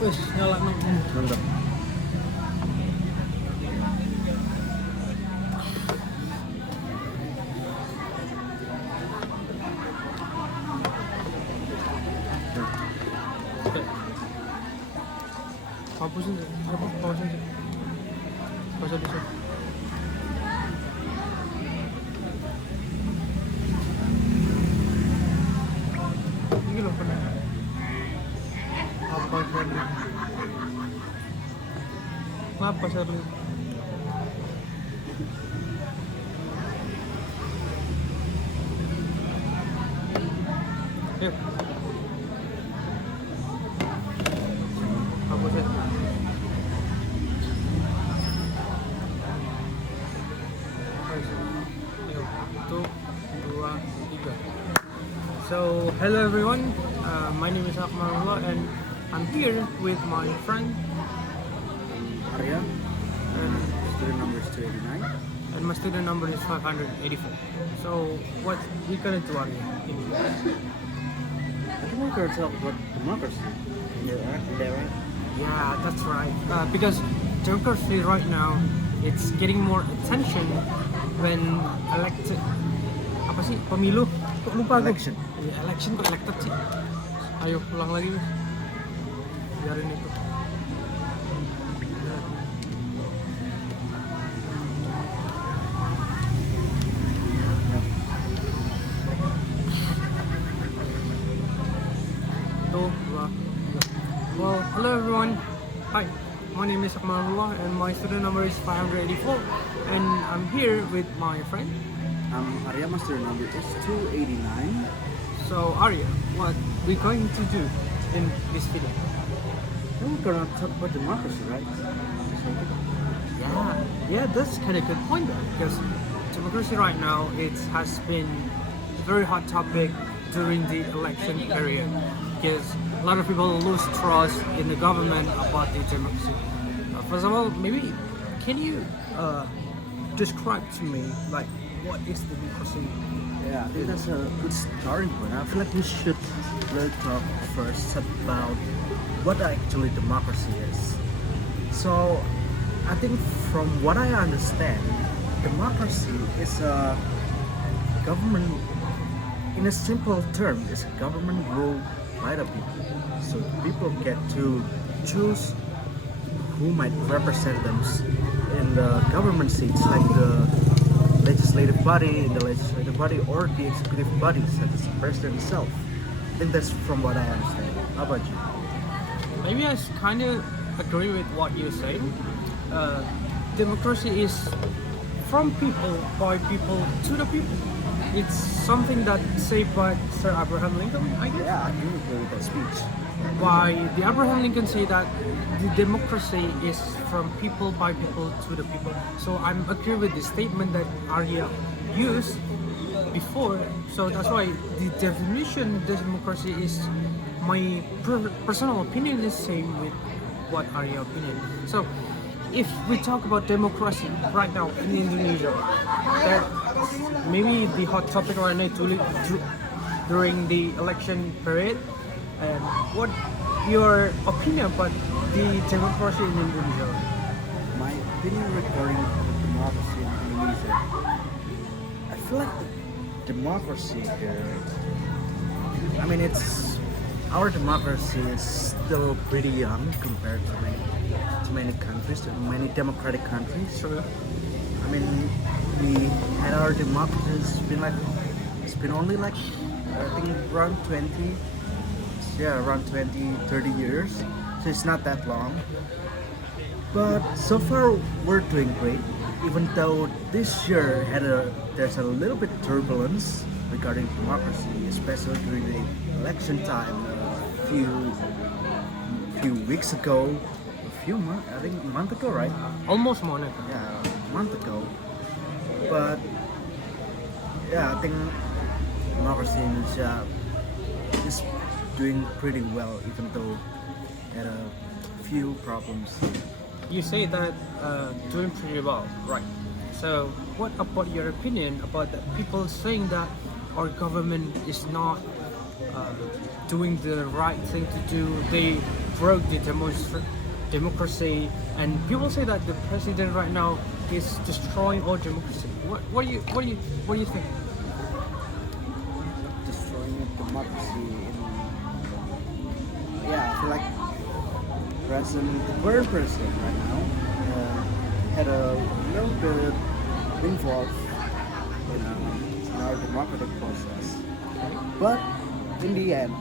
Wes, nyala nang. Mantap. Hapusin deh. Apa? Pausin deh. Pausa di sini. Ini loh pernah. Apa Shirley? Kenapa Shirley? Yuk. Hapusin. Satu, dua, tiga. So, hello everyone. My name is Akmalullah and I'm here with my friend Arya, and, student number is 289. and my student number is 584. So, what we gonna do on here? I think we're going to talk about democracy. Is that right? Yeah, that's right. Because democracy right now, it's getting more attention when elected. Apa sih? Pemilu? Kok lupa aku? Election. Iya, election kok elected sih? Ayo ulang lagi Mas. Biarin itu. Tuh, dua, tiga. Well, hello everyone. Hi, my name is Akmalullah and my student number is 584 and I'm here with my friend. Arya, my student number is 289. So Arya, what we going to do in this video? We're going to talk about democracy, right? Yeah, that's kind of good point though, because democracy right now it has been a very hot topic during the election period because a lot of people lose trust in the government about the democracy. First of all, maybe can you describe to me like what is democracy? Yeah, I think that's a good starting point. I feel like we should really talk first about what actually democracy is. So, I think from what I understand, democracy is a government, in a simple term, is a government ruled by the people. So people get to choose who might represent them in the government seats, like the legislative body, or the executive body, such as the president itself. I think that's from what I understand. How about you? Maybe I kind of agree with what you're saying. Democracy is from people, by people, to the people. It's something that said by Sir Abraham Lincoln, I guess. Yeah, I do agree with that speech. Why the Abraham Lincoln say that the democracy is from people, by people, to the people. So I'm agree with the statement that Arya used before. So that's why the definition of democracy is my personal opinion is same with what Arya opinion. So if we talk about democracy right now in Indonesia, that maybe the hot topic right now during the election period. And what your opinion about the democracy in Indonesia? My opinion regarding the democracy in Indonesia, I feel like the democracy here, I mean, our democracy is still pretty young compared to many countries, to many democratic countries. Sure. I mean, we had our democracy, it's been only like, I think around 30 years, so it's not that long. But so far we're doing great, even though this year there's a little bit turbulence regarding democracy, especially during the election time a few weeks ago, I think a month ago, right? Almost month ago. Yeah, a month ago. But yeah, I think democracy in Indonesia is doing pretty well, even though had a few problems. You say that doing pretty well, right? So what about your opinion about the people saying that our government is not doing the right thing to do? They broke the democracy, and people say that the president right now is destroying all democracy. What do you think? Destroying democracy yeah, I feel like the current president right now had a little bit involved in our democratic process. But in the end,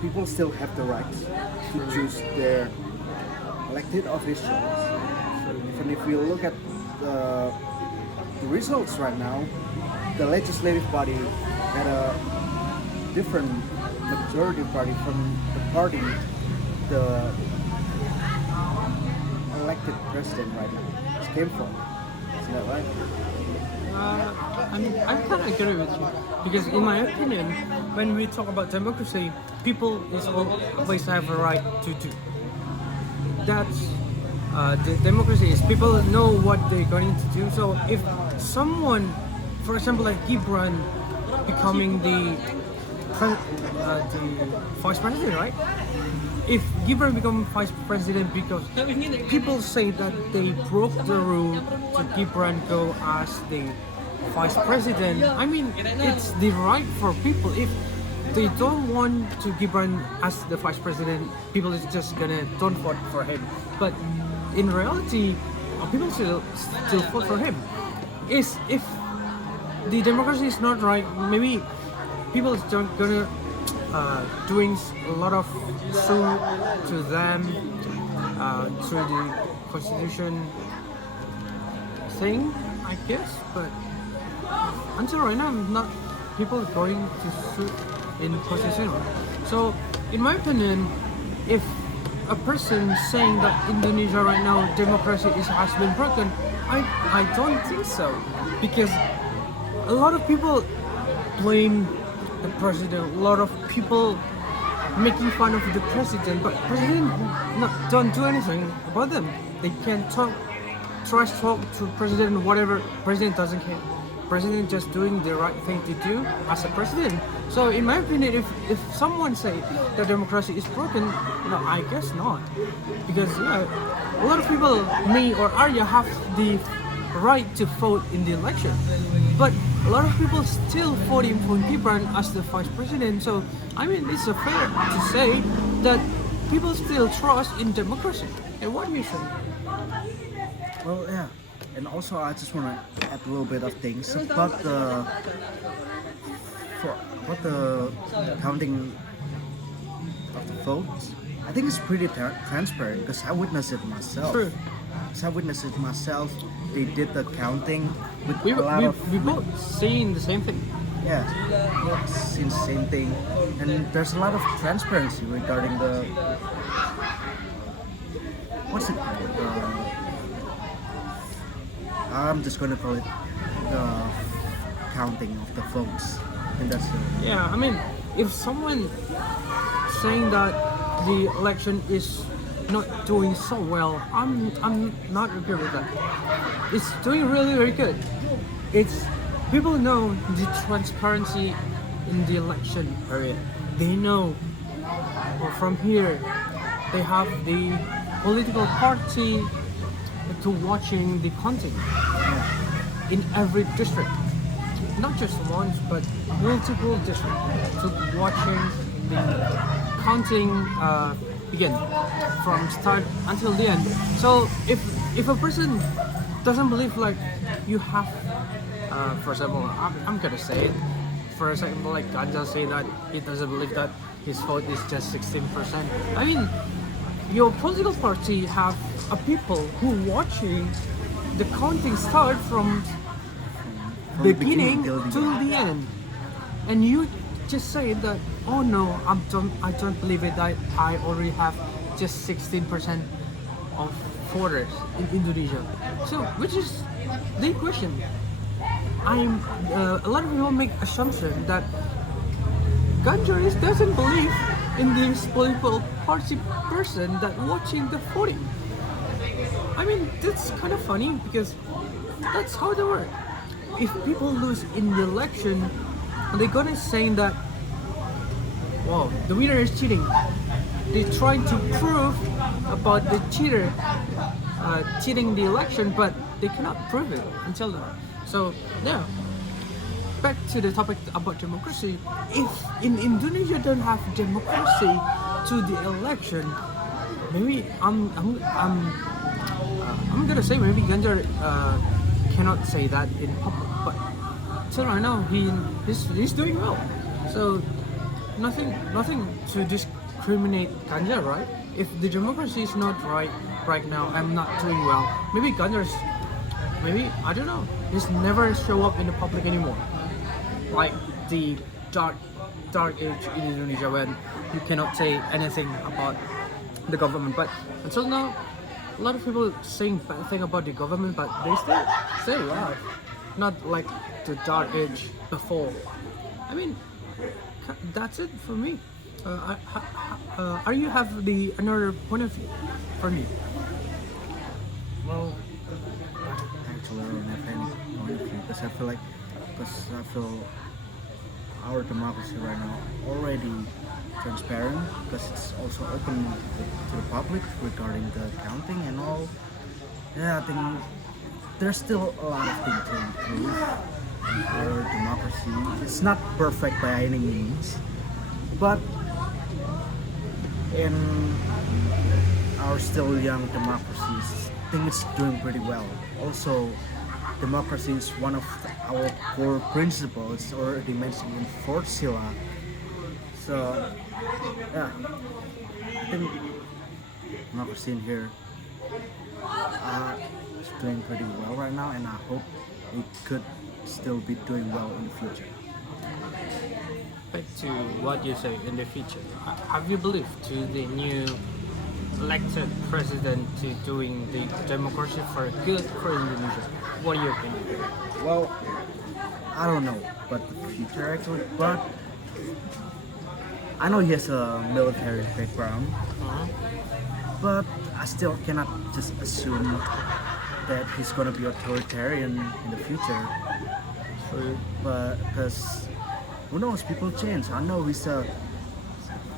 people still have the right to choose their elected officials. Even if you look at the results right now, the legislative body had a different majority party from the party the elected president right now came from. Is that right? I mean, I kind of agree with you because, in my opinion, when we talk about democracy, people is always have a right to do. That's the democracy is people know what they're going to do. So if someone, for example, like Gibran becoming the vice president, right? If Gibran become vice president because people say that they broke the rule to Gibran go as the vice president, I mean, it's the right for people. If they don't want to Gibran as the vice president, people is just gonna don't vote for him. But in reality, people still vote for him. Is if the democracy is not right, maybe people is just gonna doing a lot of to them through the constitution thing, I guess. But until right now, not people going to sue in constitution. So, in my opinion, if a person saying that Indonesia right now democracy has been broken, I don't think so, because a lot of people blame the president. A lot of people making fun of the president, but president don't do anything about them. They can try to talk to president, whatever. President doesn't care. President just doing the right thing to do as a president. So in my opinion, if someone say that democracy is broken, I guess not, because a lot of people, me or Arya, have the right to vote in the election, but a lot of people still voting for Gibran as the vice president. So I mean, it's fair to say that people still trust in democracy. And what do you think? Well, yeah. And also, I just want to add a little bit of things about the counting of the votes. I think it's pretty transparent because I witnessed it myself. True. So I witnessed it myself. They did the counting with We a lot of we both seeing the same thing. yeah, both seen the same thing, and there's a lot of transparency regarding the what's it called? I'm just gonna call it the counting of the votes, and that's it. Yeah, I mean, if someone saying that the election is not doing so well, I'm not agree with that. It's doing really very good. It's people know the transparency in the election period. They know, or from here, they have the political party to watching the counting in every district, not just once but multiple districts, to watching the counting begin from start until the end. So if a person doesn't believe, like, you have for example, I'm gonna say it, for example, like Ganja say that he doesn't believe that his vote is just 16%. I mean, your political party have a people who watching the counting start from the beginning till the to the end, and you just say that, oh no, I don't believe it, I already have just 16% of voters in Indonesia. So which is the question. A lot of people make assumption that Ganjaris doesn't believe in this political party person that watching the voting. I mean, that's kind of funny because that's how they work. If people lose in the election, they're gonna say that, wow, the winner is cheating. they trying to prove about the cheater cheating the election, but they cannot prove it until now. So yeah, back to the topic about democracy. If in Indonesia don't have democracy to the election, maybe I'm gonna say maybe Ganjar cannot say that in public, but till right now he's doing well. So nothing to discriminate Ganjar, right? If the democracy is not right now, I'm not doing well. Maybe Ganjar's, maybe I don't know. He's never show up in the public anymore. Like the dark age in Indonesia when you cannot say anything about the government. But until now, a lot of people saying bad thing about the government, but they still alive. Not like the dark age before. I mean, that's it for me. Are you have the another point of view for me? Well, actually, I don't have any point of view because I feel our democracy right now already transparent because it's also open to the public regarding the counting and all. Yeah, I think there's still a lot of things to improve in our democracy. It's not perfect by any means, but in our still young democracies, I think it's doing pretty well. Also, democracy is one of our core principles. It's already mentioned in fourth sila. So, yeah, I think democracy in here is doing pretty well right now, and I hope it could still be doing well in the future. Back to what you say in the future. Have you believed to the new elected president to doing the democracy for good for Indonesia? What do you think? Well, I don't know about the future actually, but I know he has a military background, but I still cannot just assume that he's gonna be authoritarian in the future. But because who knows, people change. I know he's a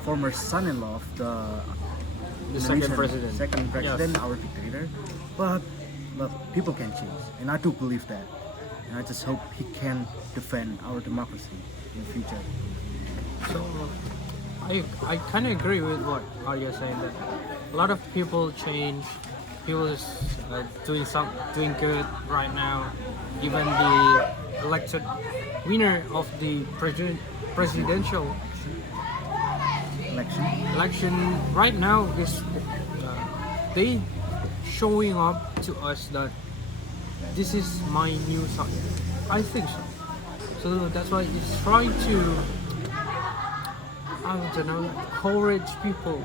former son-in-law of The second Indonesian president. second president, Yes. our dictator. But people can change, and I do believe that. And I just hope he can defend our democracy in the future. So I kind of agree with what Arya saying that a lot of people change. People is doing good right now. Even the elected winner of the presidential election right now is they showing up to us that this is my new side. I think so. So that's why it's trying to, I don't know, encourage people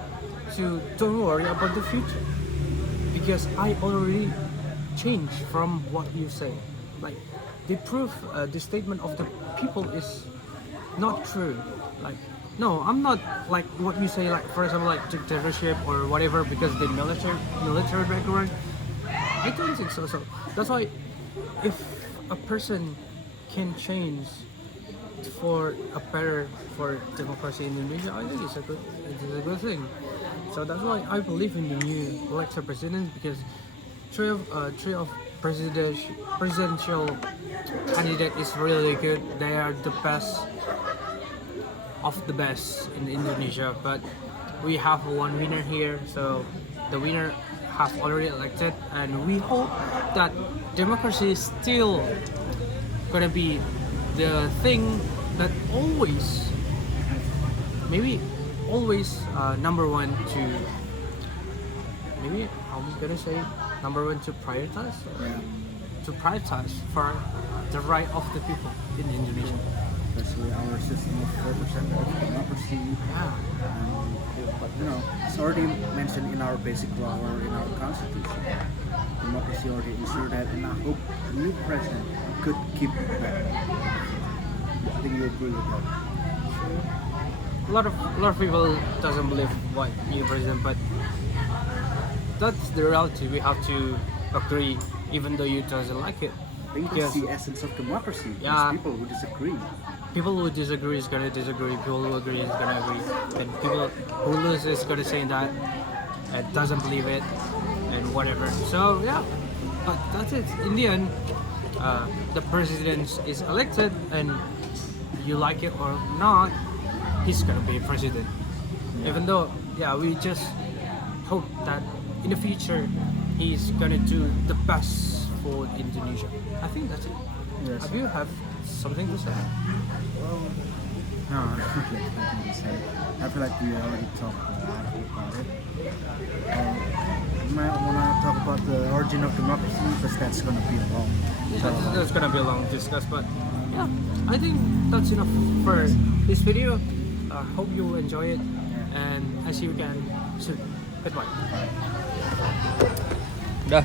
to don't worry about the future because I already changed from what you say. Like the proof, the statement of the people is not true. Like no, I'm not like what you say. Like for example, like dictatorship or whatever because the military background. I don't think so. So that's why if a person can change for a better for democracy in Indonesia, I think it's a good thing. So that's why I believe in the new elected president because three of presidential candidate is really good. They are the best of the best in Indonesia. But we have one winner here, so the winner have already elected, and we hope that democracy is still gonna be the thing that always, maybe always number one to, maybe I'm gonna say number one to prioritize, to prioritize for the right of the people in Indonesia. Especially our system of 4% of democracy. Yeah. But you know, it's already mentioned in our basic law or in our constitution. Democracy already ensured that, and I hope the new president could keep that. I think you agree with that. A lot of people doesn't believe what new president, but that's the reality. We have to agree, even though you doesn't like it. I think that's the essence of democracy. Yeah. These people who disagree. people who disagree is gonna disagree. People who agree is gonna agree, and people who lose is gonna say that and doesn't believe it and whatever. So yeah, but that's it. In the end, the president is elected, and you like it or not, he's gonna be president. Even though, yeah, we just hope that in the future he's gonna do the best for Indonesia. I think that's it. Yes. Have you have something to say? Well, no, I don't really have anything to say. I feel like we already talked a lot about it. You might want to talk about the origin of democracy, because that's going to be a long. That's gonna be a long discuss, but yeah, I think that's enough for this video. Hope you enjoy it, and I see you again soon. Goodbye. Dah.